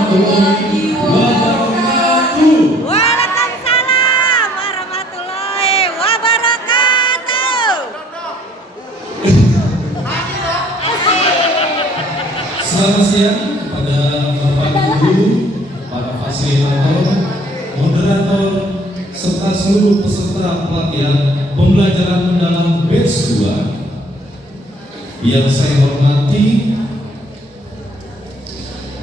warahmatullahi wabarakatuh. Waalaikumsalam warahmatullahi wabarakatuh. Selamat siang kepada Bapak Guru, para fasilitator, moderator, serta seluruh peserta pelatihan pembelajaran mendalam batch 2 yang saya hormati.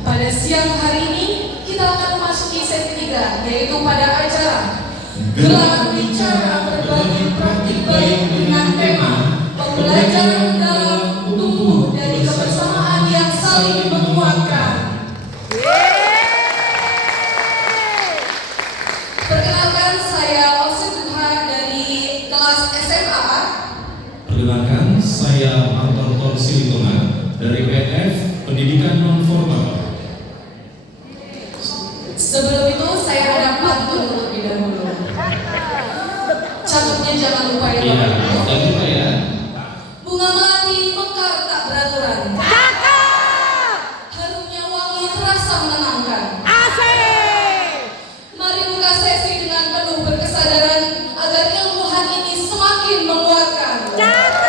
Pada siang hari ini kita akan memasuki sesi 3, yaitu pada acara gelar bicara berbagi praktik baik dengan tema pembelajaran dalam tumbuh dari kebersamaan yang saling menguatkan. Perkenalkan, saya Osudha dari kelas SMA. Perkenalkan, saya Martor Silitonga dari PF Pendidikan Non Formal. Sebelum itu saya ada pantun terlebih dahulu. Catatnya jangan lupa ya. Iya, jangan lupa ya. Bunga melati mekar tak beraturan. Cakep. Harumnya wangi terasa menenangkan. Asik. Mari buka sesi dengan penuh berkesadaran agar ilmuwan ini semakin menguatkan. Cakep.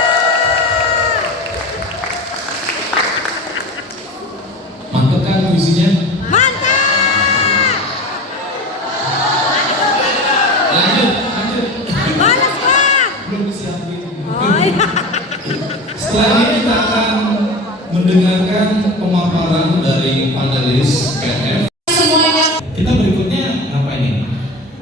Mantap kan puisinya? Mantap. Lanjut. Balas bang. Belum disiapin. Oh iya. Setelah ini kita akan mendengarkan pemaparan dari panelis PF. Semuanya, Kita berikutnya ngapain ini?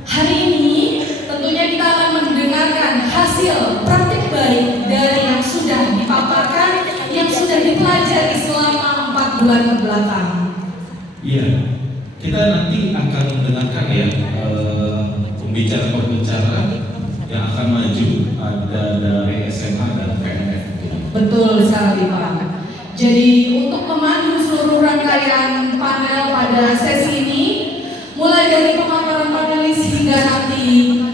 hari ini tentunya kita akan mendengarkan hasil praktik baik dari yang sudah dipaparkan, yang sudah dipelajari selama 4 bulan kebelakang. Iya, kita nanti akan mendengarkan ya pembicara-pembicara yang akan maju, ada dari SMA dan PNF. Betul sekali Pak. Jadi untuk memandu seluruh rangkaian panel pada sesi ini, mulai dari pemaparan panelis hingga nanti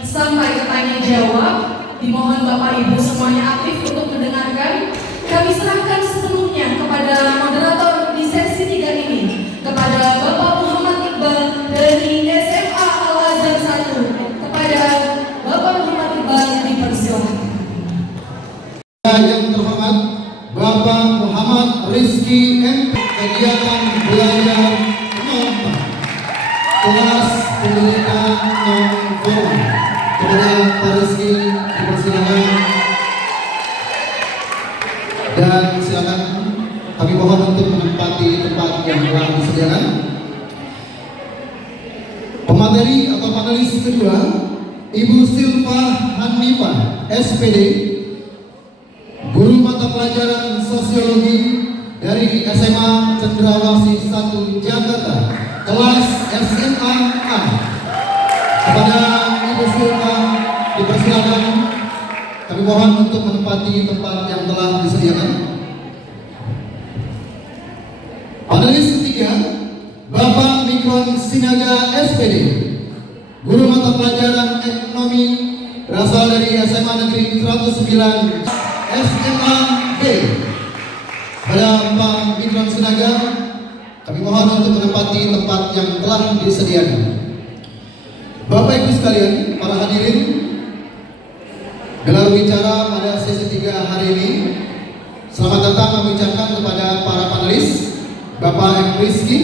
sampai ke tanya jawab, dimohon Bapak Ibu semuanya aktif untuk mendengarkan. Kami serahkan sepenuhnya kepada moderator di sesi 3 ini, kepada Bapak Muhammad Iqbal dari SMA Al-Azhar 1. Kepada Bapak Muhammad Iqbal dipersilahkan. Yang terhormat Bapak Muhammad Rizky MP, kegiatan belajar non kelas pendidikan non formal. Kepada Pak Rizky dipersilakan dan silakan kami mohon untuk menempati tempat yang telah disediakan. Pemateri atau panelis kedua, Ibu Silva Hanifah, SPD, Guru mata pelajaran Sosiologi dari SMA Cendrawasih 1 Jakarta, kelas SMA A. Kepada Ibu Silva dipersilakan, kami mohon untuk menempati tempat yang telah disediakan. Panelis ketiga, Bapak Mikron Sinaga SPD, Guru mata pelajaran Ekonomi berasal dari SMA Negeri 109 SMA B. Pada Pak Mikron Sinaga, kami mohon untuk menempati tempat yang telah disediakan. Bapak Ibu sekalian, para hadirin, gelar bicara pada sesi 3 hari ini, selamat datang kami ucapkan kepada para panelis, Bapak M. Rizky,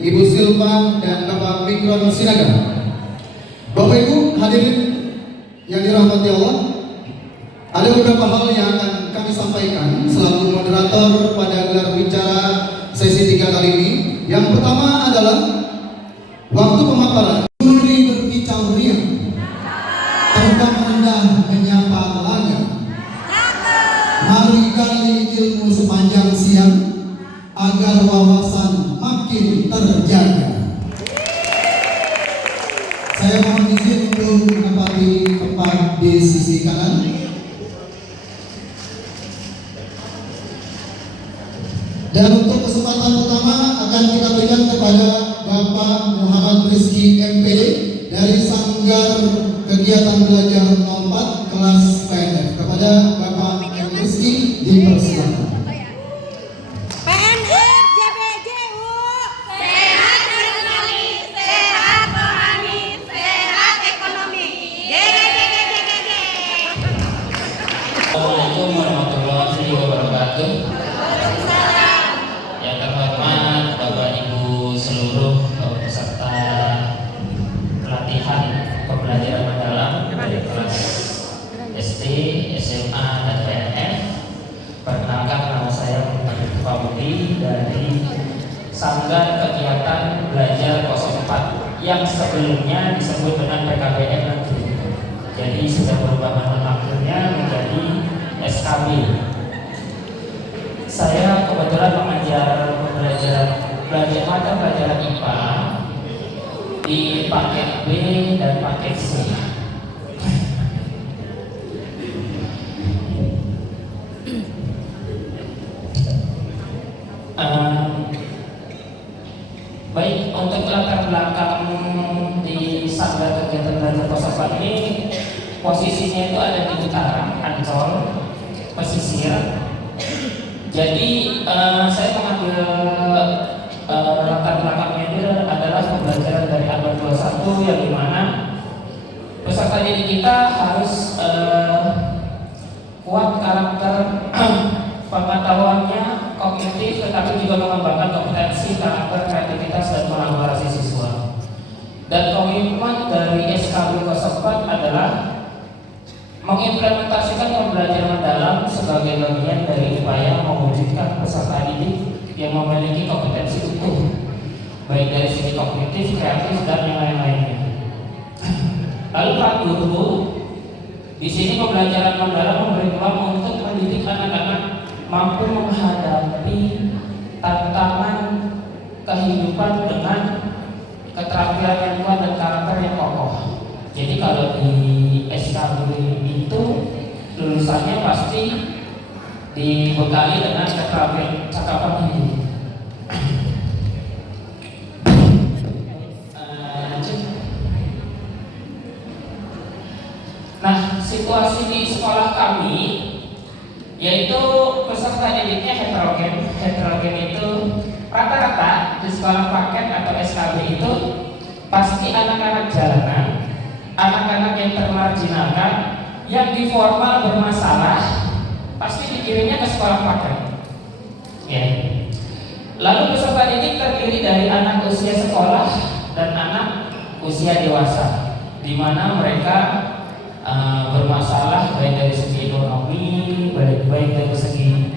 Ibu Silva, dan Bapak Mikron Sinaga. Bapak Ibu hadirin yang dirahmati Allah, ada beberapa hal yang akan kami sampaikan selaku moderator pada gelar bicara sesi 3 kali ini. Yang pertama adalah waktu pemaparan. Muri berkicau riang, terbang rendah menyapa telaga. Mari gali ilmu sepanjang siang agar wawasan makin terjaga. Saya mohon izin untuk menempati tempat di sisi kanan. Dan untuk kesempatan pertama akan kita berikan kepada Bapak Muhammad Rizky MPD dari Sanggar Kegiatan Belajar 04 kelas PNF. Kepada Bapak M. Rizky dipersilakan. PNF JBJ U. Sehat dan Sanggar Kegiatan Belajar 04 yang sebelumnya disebut dengan PKBM Negeri. Jadi sudah berubah nama akhirnya menjadi SKB. Saya kebetulan mengajar belajar mata pelajaran IPA di paket B dan paket C. Baik, untuk latar belakang di Sanggar Kegiatan Belajar 04 ini posisinya itu ada di utara, Ancol, pesisir. Jadi saya mengambil latar belakangnya itu adalah pembelajaran dari abad 21 yang dimana peserta didik kita harus kuat karakter pengetahuannya, kognitif, tetapi juga mengembangkan kompetensi, karakter, kreativitas, dan kolaborasi siswa. Dan komitmen dari SKB 04 adalah mengimplementasikan pembelajaran mendalam sebagai bagian dari upaya mewujudkan peserta didik yang memiliki kompetensi utuh, baik dari segi kognitif, kreatif, dan yang lain-lainnya. Lalu Pak Guru, di sini pembelajaran mendalam memberi peluang untuk mendidik anak-anak mampu menghadapi tantangan kehidupan dengan keterampilan yang kuat dan karakter yang kokoh. Jadi kalau di SKB itu lulusannya pasti dibekali dengan keterampilan cakapan hidup. Nah, situasi di sekolah kami yaitu peserta didiknya heterogen. Heterogen itu rata-rata di sekolah paket atau SKB itu pasti anak-anak jalanan, anak-anak yang termarginalkan, yang di formal bermasalah, pasti dikirimnya ke sekolah paket. Ya. Lalu peserta didik terdiri dari anak usia sekolah dan anak usia dewasa, di mana mereka bermasalah baik dari segi ekonomi, baik dari segi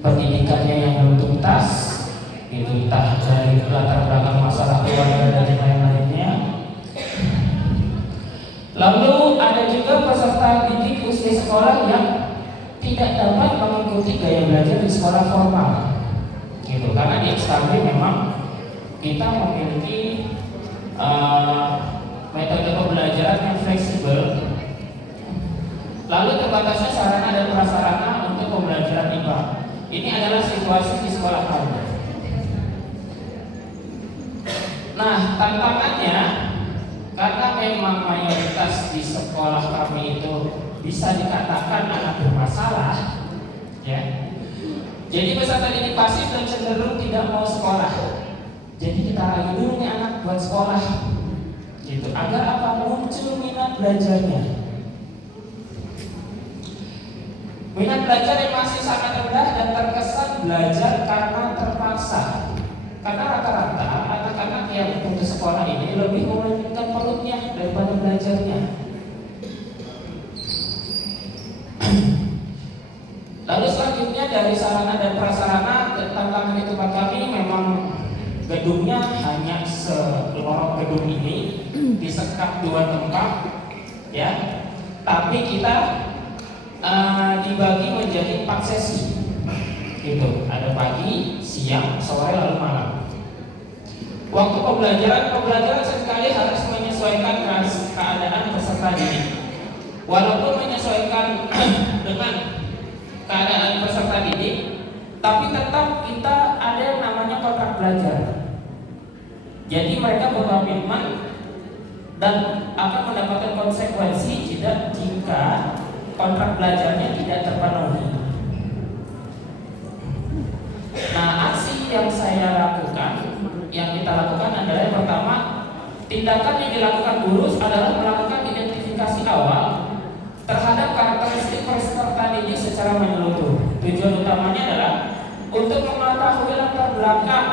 pendidikannya yang belum tuntas, itu entah dari latar belakang masalah keluarga dan lain-lainnya. Lalu ada juga peserta didik usia sekolah yang tidak dapat mengikuti gaya belajar di sekolah formal, gitu. Karena di SKB memang kita memiliki metode pembelajaran yang fleksibel. Lalu terbatasnya sarana dan prasarana untuk pembelajaran IPA. Ini adalah situasi di sekolah kami. Nah, tantangannya karena memang mayoritas di sekolah kami itu bisa dikatakan anak bermasalah, ya. Jadi peserta didik pasif dan cenderung tidak mau sekolah. Jadi kita rayu dulu nih anak buat sekolah, gitu. Agar apa? Muncul minat belajarnya. Minat belajar yang masih sangat rendah dan terkesan belajar karena terpaksa. Karena rata-rata anak-anak yang putus sekolah ini lebih mementingkan perutnya daripada belajarnya. Lalu selanjutnya dari sarana dan prasarana, tantangan di tempat kami memang gedungnya hanya selorong gedung ini, disekat 2 tempat, ya. Tapi kita dibagi menjadi 4 sesi, gitu. Ada pagi, siang, sore, lalu malam. Waktu pembelajaran seringkali harus menyesuaikan keadaan peserta didik. Walaupun menyesuaikan dengan keadaan peserta didik, tapi tetap kita ada yang namanya kontrak belajar. Jadi mereka berkomitmen dan akan mendapatkan konsekuensi jika kontrak belajarnya tidak terpenuhi. Nah, aksi yang kita lakukan adalah yang pertama, tindakan yang dilakukan guru adalah melakukan identifikasi awal terhadap karakteristik peserta didik secara menyeluruh. Tujuan utamanya adalah untuk mengetahui latar belakang,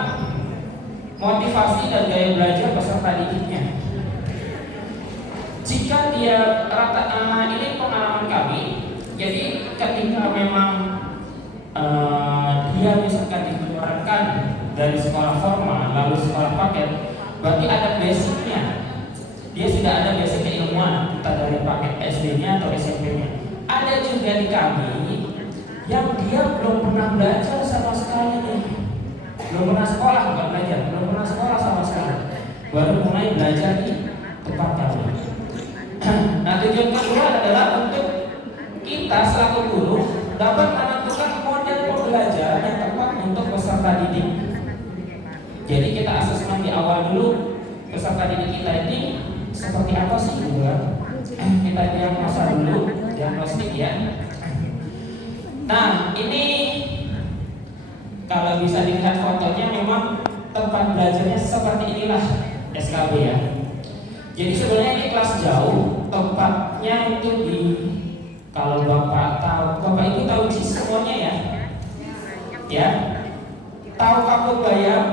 motivasi dan gaya belajar peserta didiknya. Jika dia ini pengalaman kami, jadi ketika memang dia misalkan dikeluarkan dari sekolah formal lalu sekolah paket, berarti ada basicnya. Dia sudah ada basic keilmuan, entah dari paket SD-nya atau SMP-nya. Ada juga di kami yang dia belum pernah belajar sama sekali nih, belum pernah sekolah, bukan belajar, belum pernah sekolah sama sekali, baru mulai belajar di tempat kami. Nah, tujuan kedua adalah untuk kita selaku guru dapat menentukan model pembelajaran yang tepat untuk peserta didik. Jadi kita asesmen di awal dulu, peserta didik kita ini seperti apa sih gitu kan? Kita diagnosa dulu, diagnostik ya. Nah, ini kalau bisa dilihat fotonya memang tempat belajarnya seperti inilah SKB ya. Jadi sebenarnya ini kelas jauh, tempatnya itu di, kalau Bapak Ibu tahu JIS semuanya ya? Ya. Tahu Kampung Bayam,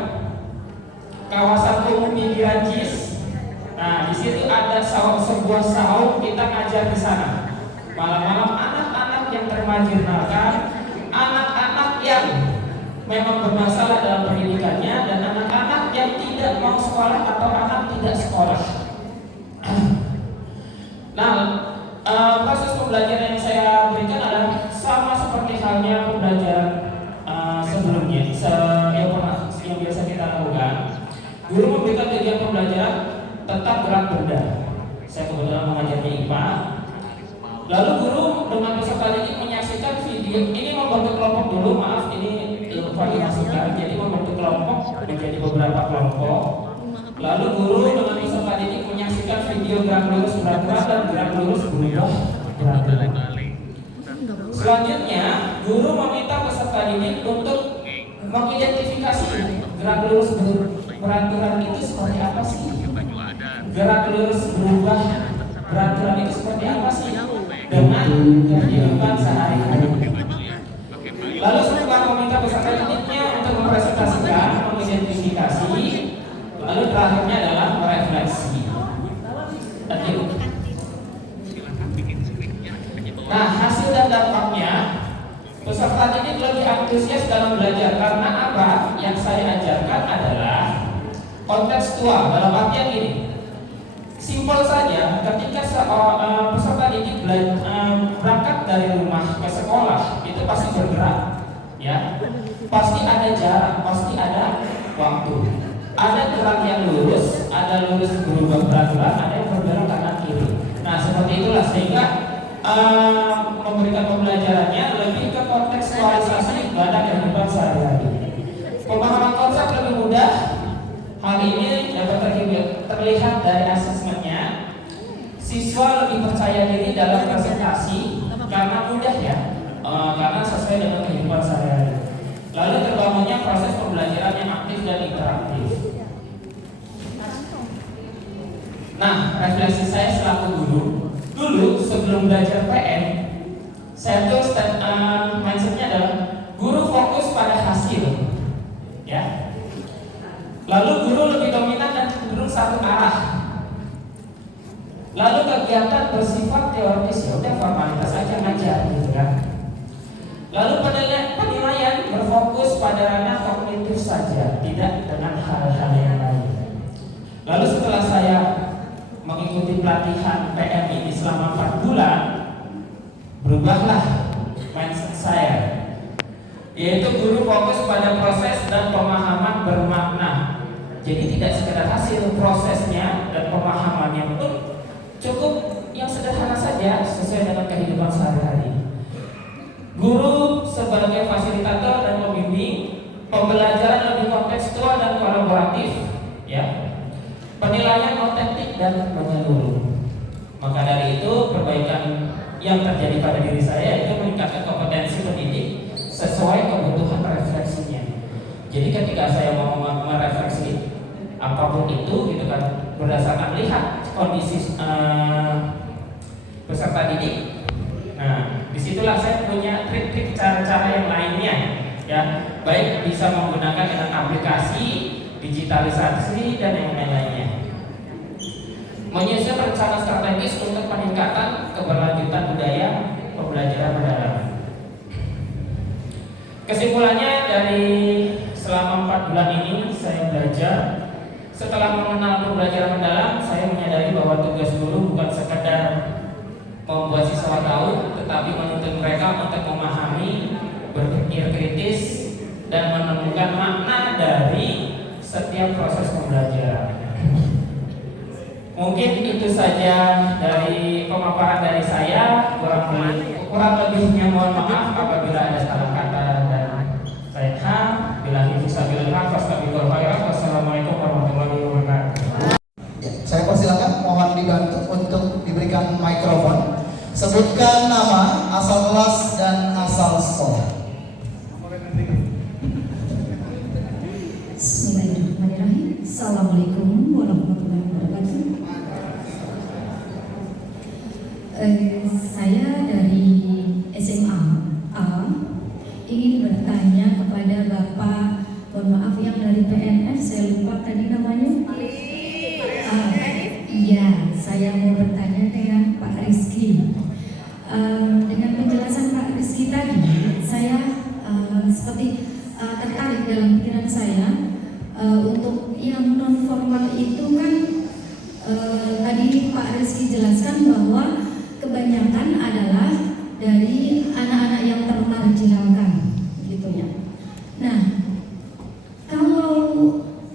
kawasan umum pinggiran JIS. Nah, di situ ada sebuah saung, kita ngajar di sana. Malam-malam anak-anak yang termarginalkan, anak-anak yang memang bermasalah dalam pendidikannya, dan anak-anak yang tidak mau sekolah atau anak tidak sekolah. Nah, proses pembelajaran yang saya berikan adalah sama seperti halnya pembelajaran sebelumnya, yang biasa kita lakukan. Guru memberikan kegiatan pembelajaran tentang gerak benda. Saya kebetulan mengajarnya IPA. Lalu guru dengan peserta didik menyaksikan video. Ini membentuk kelompok dulu, maaf ini lupa dimasukkan. Jadi membentuk kelompok menjadi beberapa kelompok. Lalu guru dengan peserta didik menyaksikan video gerak lurus berat-berat dan gerak lurus berubah berat-berat. Selanjutnya, guru meminta peserta didik untuk mengidentifikasi gerak lurus berat-berat itu seperti apa sih? Gerak lurus berubah berat-berat itu seperti apa sih? Dengan kehidupan sehari-hari. Lalu setelah meminta peserta didiknya untuk mempresentasikan, mengidentifikasi, lalu terakhirnya adalah merefleksi. Nah, hasil dan dampaknya peserta didik lebih antusias dalam belajar karena apa? Yang saya ajarkan adalah kontekstual, dalam artian ini. Simpel saja, ketika peserta didik berangkat dari rumah ke sekolah, itu pasti bergerak, ya, pasti ada jarak, pasti ada waktu. Ada gerak yang lurus, ada lurus berubah berat-berat, ada yang berbelok kanan kiri. Nah, seperti itulah sehingga memberikan pembelajarannya lebih ke kontekstualisasi pada kehidupan sehari-hari. Pemahaman konsep lebih mudah. Hal ini dapat terlihat dari asesmennya. Siswa lebih percaya diri dalam presentasi karena mudah ya, karena sesuai dengan kehidupan sehari-hari. Lalu terbangunnya proses pembelajaran yang aktif dan interaktif. Nah, refleksi saya selaku guru, dulu sebelum belajar PM, saya tuh mindsetnya adalah guru fokus pada hasil, ya. Lalu guru lebih dominan dan cenderung satu arah. Lalu kegiatan bersifat teoritis, ya udah formalitas aja ngajar gitu kan. Lalu penilaian berfokus pada ranah kognitif saja, tidak dengan hal-hal yang lain. Lalu setelah saya mengikuti pelatihan PM ini selama 4 bulan, berubahlah mindset saya, yaitu guru fokus pada proses dan pemahaman bermakna. Jadi tidak sekedar hasil, prosesnya dan pemahamannya pun cukup yang sederhana saja sesuai dengan kehidupan sehari-hari. Guru sebagai fasilitator dan pembimbing, pembelajaran lebih kontekstual dan kolaboratif, ya. Penilaian otentik dan menyeluruh. Maka dari itu perbaikan yang terjadi pada diri saya itu meningkatkan kompetensi pendidik sesuai kebutuhan refleksinya. Jadi ketika saya mau merefleksi apapun itu gitu kan, berdasarkan lihat kondisi peserta didik. Nah, disitulah saya punya trik-trik cara-cara yang lainnya, ya, baik bisa menggunakan dengan aplikasi, digitalisasi dan yang lain-lainnya. Menyusun rencana strategis untuk peningkatan keberlanjutan budaya pembelajaran mendalam. Kesimpulannya dari selama 4 bulan ini saya belajar. Setelah mengenal pembelajaran mendalam, saya menyadari bahwa tugas guru bukan sekadar membuat siswa tahu, tetapi menuntut mereka untuk memahami, berpikir kritis, dan menemukan makna dari setiap proses pembelajaran. Mungkin itu saja dari pemaparan dari saya. Kurang lebihnya mohon maaf apabila ada salah kata dan saya billahi fisabilillah fastabiqul khairat. Wassalamualaikum warahmatullahi wabarakatuh. Saya persilakan, mohon dibantu untuk diberikan mikrofon. Sebutkan nama, asal kelas, dan asal sekolah. Bismillahirrahmanirrahim. Assalamualaikum warahmatullahi wabarakatuh. Saya dari SMA A ingin bertanya kepada Bapak, mohon maaf yang dari PNF, saya lupa tadi namanya. Iya, saya mau bertanya dengan Pak Rizky. Dengan penjelasan Pak Rizky tadi, saya seperti tertarik dalam pikiran saya untuk yang non formal itu kan tadi Pak Rizky jelaskan bahwa kebanyakan adalah dari anak-anak yang termarginalkan, gitu ya. Nah, kalau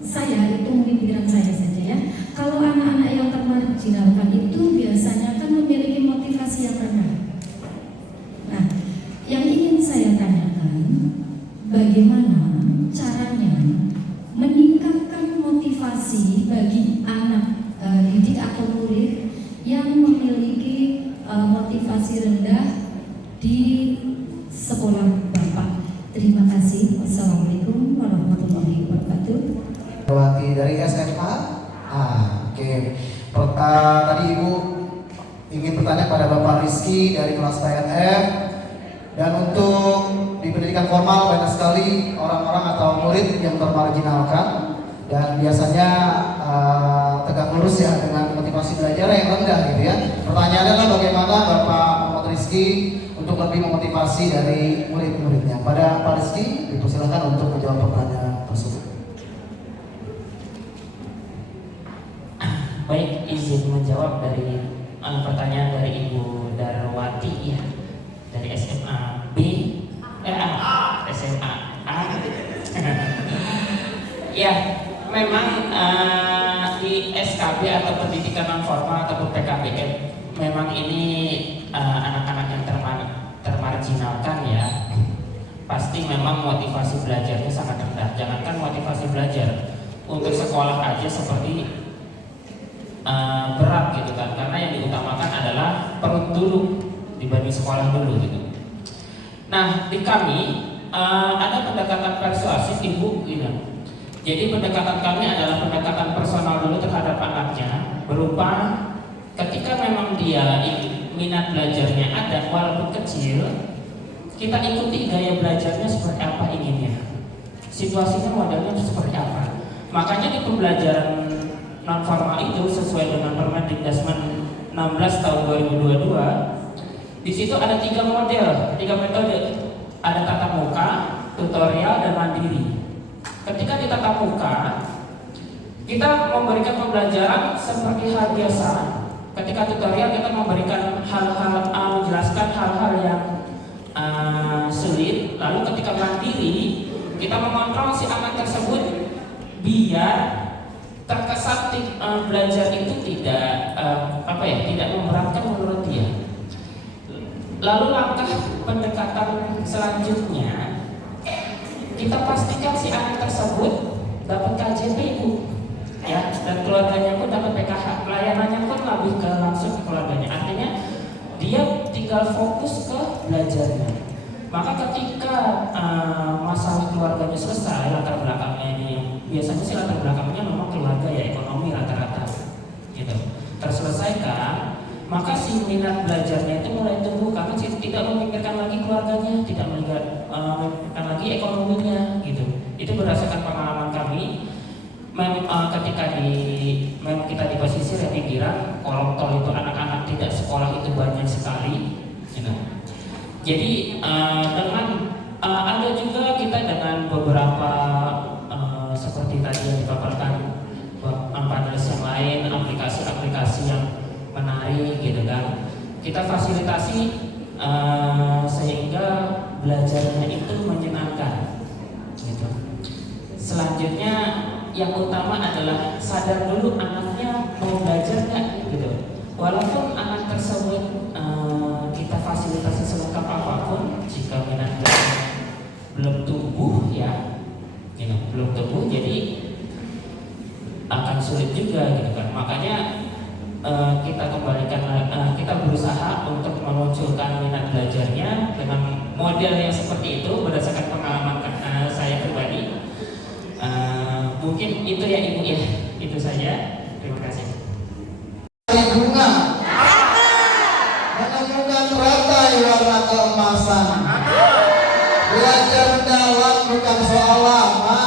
saya itu mungkin pikiran saya saja ya, kalau anak-anak yang termarginalkan itu biasanya kan memiliki motivasi yang rendah. Nah, yang ingin saya tanyakan, bagaimana caranya meningkatkan motivasi bagi anak didik atau murid yang memiliki motivasi rendah di sekolah Bapak. Terima kasih. Wassalamualaikum warahmatullahi wabarakatuh. Wakil dari SMA. Oke. Tadi Ibu ingin bertanya pada Bapak Rizky dari kelas PNF. Dan untuk di pendidikan formal banyak sekali orang-orang atau murid yang termarginalkan dan biasanya tegak lurus ya dengan motivasi belajar yang rendah gitu ya. Pertanyaannya adalah bagaimana Bapak Muhammad Rizky untuk lebih memotivasi dari murid-muridnya. Pada Pak Rizky dipersilakan untuk menjawab pertanyaan tersebut. Baik, izin menjawab dari pertanyaan dari Ibu Darwati ya, dari SMA B, SMA A. Ya, memang di SKB atau pendidikan non formal ataupun PKBM memang ini anak-anak yang termarginalkan ya. Pasti memang motivasi belajarnya sangat rendah. Jangankan motivasi belajar, untuk sekolah aja seperti berat gitu kan, karena yang diutamakan adalah perut dulu dibanding sekolah dulu gitu. Nah, di kami ada pendekatan persuasif Ibu gitu. Jadi pendekatan kami adalah pendekatan personal dulu terhadap anaknya, berupa ketika memang dia minat belajarnya ada walaupun kecil, kita ikuti gaya belajarnya seperti apa inginnya, situasinya modelnya seperti apa. Makanya di pembelajaran non formal itu sesuai dengan Permendikbud 16 tahun 2022, di situ ada 3 model, 3 metode. Ada tatap muka, tutorial, dan mandiri. Ketika di tatap muka, kita memberikan pembelajaran seperti hal biasa. Ketika tutorial kita memberikan hal-hal, menjelaskan hal-hal yang sulit. Lalu ketika mandiri, kita mengontrol si anak tersebut biar terkesan belajar itu tidak tidak memberatkan menurut dia. Lalu langkah pendekatan selanjutnya, kita pastikan si anak tersebut dapat KJP Bu, ya, dan keluarganya pun dapat PKH. Pelayanannya pun lebih ke langsung ke keluarganya. Artinya dia tinggal fokus ke belajarnya. Maka ketika masalah keluarganya selesai, latar belakangnya ini biasanya sih latar belakangnya memang keluarga ya, ekonomi rata-rata gitu, terselesaikan, maka si minat belajarnya itu mulai tumbuh karena tidak memikirkan lagi keluarganya, tidak memikirkan lagi ekonominya gitu. Itu berdasarkan pengalaman kami. Ketika memang kita di posisi ya pikiran kolong tol itu anak-anak tidak sekolah itu banyak sekali gitu. Jadi dengan ada juga kita dengan beberapa seperti tadi yang dipaparkan panelis yang lain, aplikasi-aplikasi yang menarik gitu kan. Kita fasilitasi sehingga belajarnya itu menyenangkan gitu. Selanjutnya yang utama adalah sadar dulu anaknya mau belajar nggak gitu. Walaupun anak tersebut kita fasilitasi selengkap apapun, jika minat belajar belum tumbuh ya, belum tumbuh, jadi akan sulit juga gitu kan. Makanya kita kembalikan, kita berusaha untuk memunculkan minat belajarnya dengan model yang seperti itu berdasarkan pengalaman saya pribadi. Mungkin itu ya Ibu ya, itu saja. Terima kasih. Bunga menemukan rantai warna keemasan. Belajar mendalam bukan soal lama,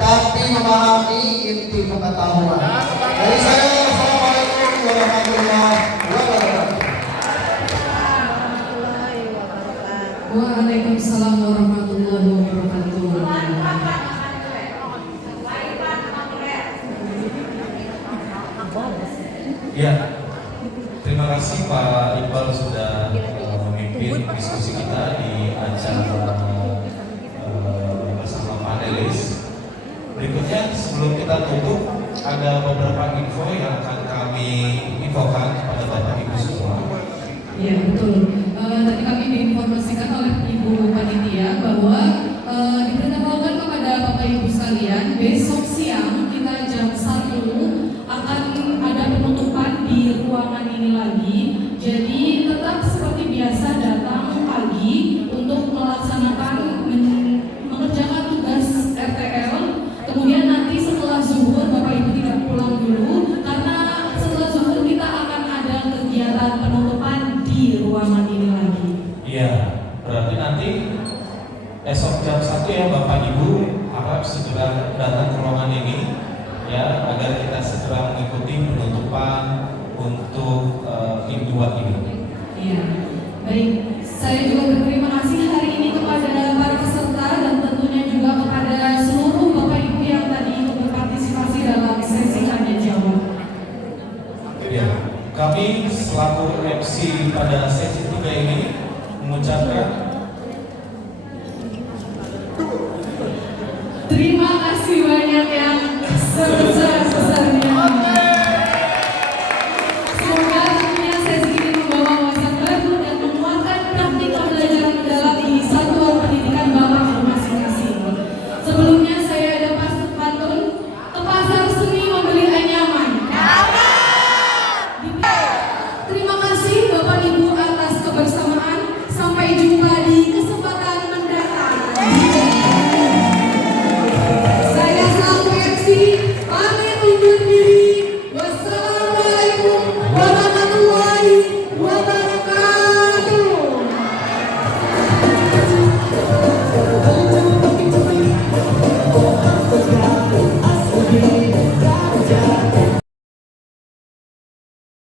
tapi memahami inti pengetahuan. Dari saya, assalamualaikum warahmatullahi wabarakatuh. Waalaikumsalam warahmatullahi wabarakatuh. Ya, terima kasih Pak Iqbal sudah memimpin diskusi kita di acara bersama panelis. Berikutnya sebelum kita tutup, ada beberapa info yang akan kami infokan kepada Bapak Ibu semua. Ya betul. Tadi kami diinformasikan oleh Ibu Panitia bahwa diberitahukan kepada Bapak Ibu sekalian, besok siang kita jam 1 akan ada penutupan di ruangan ini lagi. Jadi tetap seperti biasa datang pagi untuk melaksanakan mengerjakan tugas RTL. Kemudian nanti setelah zuhur Bapak Ibu tidak pulang dulu, karena setelah zuhur kita akan ada kegiatan penutupan di ruangan ini lagi. Iya, berarti nanti esok jam 1 ya Bapak Ibu, harap segera datang ke ruangan ini ya, agar kita segera mengikuti penutupan untuk minggu 2 ini. Iya, baik. Saya juga berterima kasih hari ini kepada para peserta dan tentunya juga kepada seluruh Bapak Ibu yang tadi berpartisipasi dalam sesi tanya jawab. Ya, kami selaku MC pada sesi 3 ini mengucapkan